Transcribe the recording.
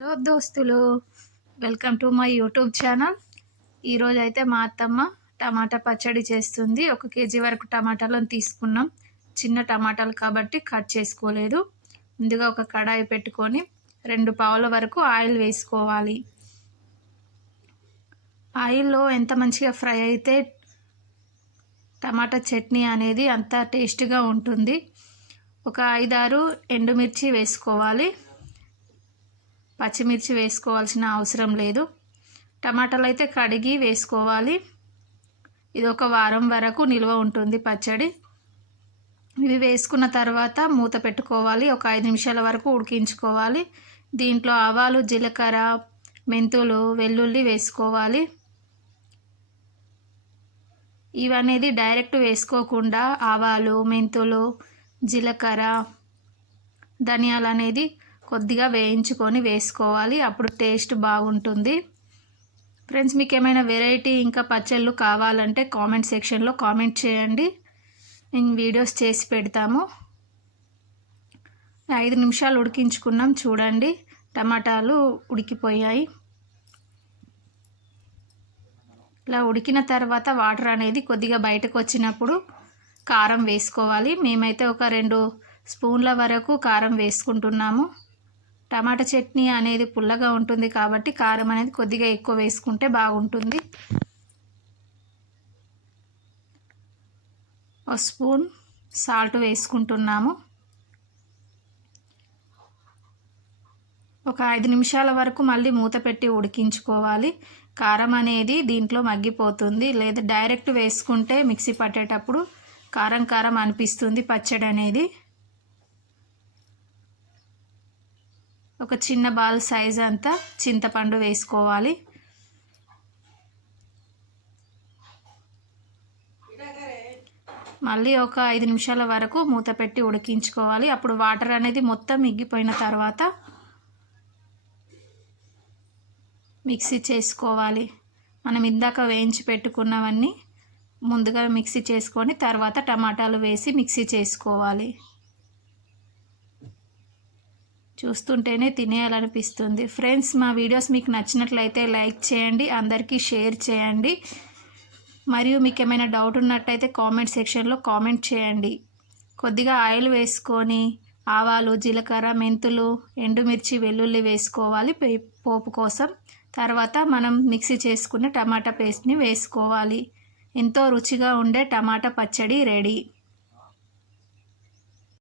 Hello దోస్తులు, welcome to my YouTube channel. ఈరోజు అయితే మా అత్తమ్మ టమాటా పచ్చడి చేస్తుంది. 1 కేజీ వరకు టమాటాలను తీసుకున్నాం. చిన్న టమాటాలు కాబట్టి కట్ చేసుకోలేదు. ముందుగా ఒక కడాయి పెట్టుకొని 2 పావుల వరకు ఆయిల్ వేసుకోవాలి. ఆయిల్లో ఎంత మంచిగా ఫ్రై అయితే టమాటా చట్నీ అనేది అంత టేస్ట్గా ఉంటుంది. ఒక 5-6 ఎండుమిర్చి వేసుకోవాలి. పచ్చిమిర్చి వేసుకోవాల్సిన అవసరం లేదు. టమాటాలు అయితే కడిగి వేసుకోవాలి. ఇది ఒక వారం వరకు నిల్వ ఉంటుంది పచ్చడి. ఇవి వేసుకున్న తర్వాత మూత పెట్టుకోవాలి. ఒక 5 నిమిషాల వరకు ఉడికించుకోవాలి. దీంట్లో ఆవాలు, జీలకర్ర, మెంతులు, వెల్లుల్లి వేసుకోవాలి. ఇవనేది డైరెక్ట్ వేసుకోకుండా ఆవాలు, మెంతులు, జీలకర్ర, ధనియాలు అనేది కొద్దిగా వేయించుకొని వేసుకోవాలి. అప్పుడు టేస్ట్ బాగుంటుంది. ఫ్రెండ్స్, మీకు ఏమైనా వెరైటీ ఇంకా పచ్చళ్ళు కావాలంటే కామెంట్ సెక్షన్లో కామెంట్ చేయండి. నేను వీడియోస్ చేసి పెడతాము. 5 నిమిషాలు ఉడికించుకున్నాం. చూడండి, టమాటాలు ఉడికిపోయాయి. ఇలా ఉడికిన తర్వాత వాటర్ అనేది కొద్దిగా బయటకు వచ్చినప్పుడు కారం వేసుకోవాలి. మేమైతే ఒక 2 స్పూన్ల వరకు కారం వేసుకుంటున్నాము. టమాటా చట్నీ అనేది పుల్లగా ఉంటుంది కాబట్టి కారం అనేది కొద్దిగా ఎక్కువ వేసుకుంటే బాగుంటుంది. 1 స్పూన్ సాల్ట్ వేసుకుంటున్నాము. ఒక 5 నిమిషాల వరకు మళ్ళీ మూత పెట్టి ఉడికించుకోవాలి. కారం అనేది దీంట్లో మగ్గిపోతుంది. లేదా డైరెక్ట్ వేసుకుంటే మిక్సీ పట్టేటప్పుడు కారం కారం అనిపిస్తుంది పచ్చడి అనేది. ఒక చిన్న బాల్ సైజ్ అంతా చింతపండు వేసుకోవాలి. మళ్ళీ ఒక 5 నిమిషాల వరకు మూత పెట్టి ఉడికించుకోవాలి. అప్పుడు వాటర్ అనేది మొత్తం మిగిలిపోయిన తర్వాత మిక్సీ చేసుకోవాలి. మనం ఇందాక వేయించి పెట్టుకున్నవన్నీ ముందుగా మిక్సీ చేసుకొని తర్వాత టమాటాలు వేసి మిక్సీ చేసుకోవాలి. చూస్తుంటేనే తినేయాలనిపిస్తుంది. ఫ్రెండ్స్, మా వీడియోస్ మీకు నచ్చినట్లయితే లైక్ చేయండి, అందరికీ షేర్ చేయండి. మరియు మీకు ఏమైనా డౌట్ ఉన్నట్టయితే కామెంట్ సెక్షన్లో కామెంట్ చేయండి. కొద్దిగా ఆయిల్ వేసుకొని ఆవాలు, జీలకర్ర, మెంతులు, ఎండుమిర్చి, వెల్లుల్లి వేసుకోవాలి పోపు కోసం. తర్వాత మనం మిక్సీ చేసుకున్న టమాటా పేస్ట్ని వేసుకోవాలి. ఎంతో రుచిగా ఉండే టమాటా పచ్చడి రెడీ.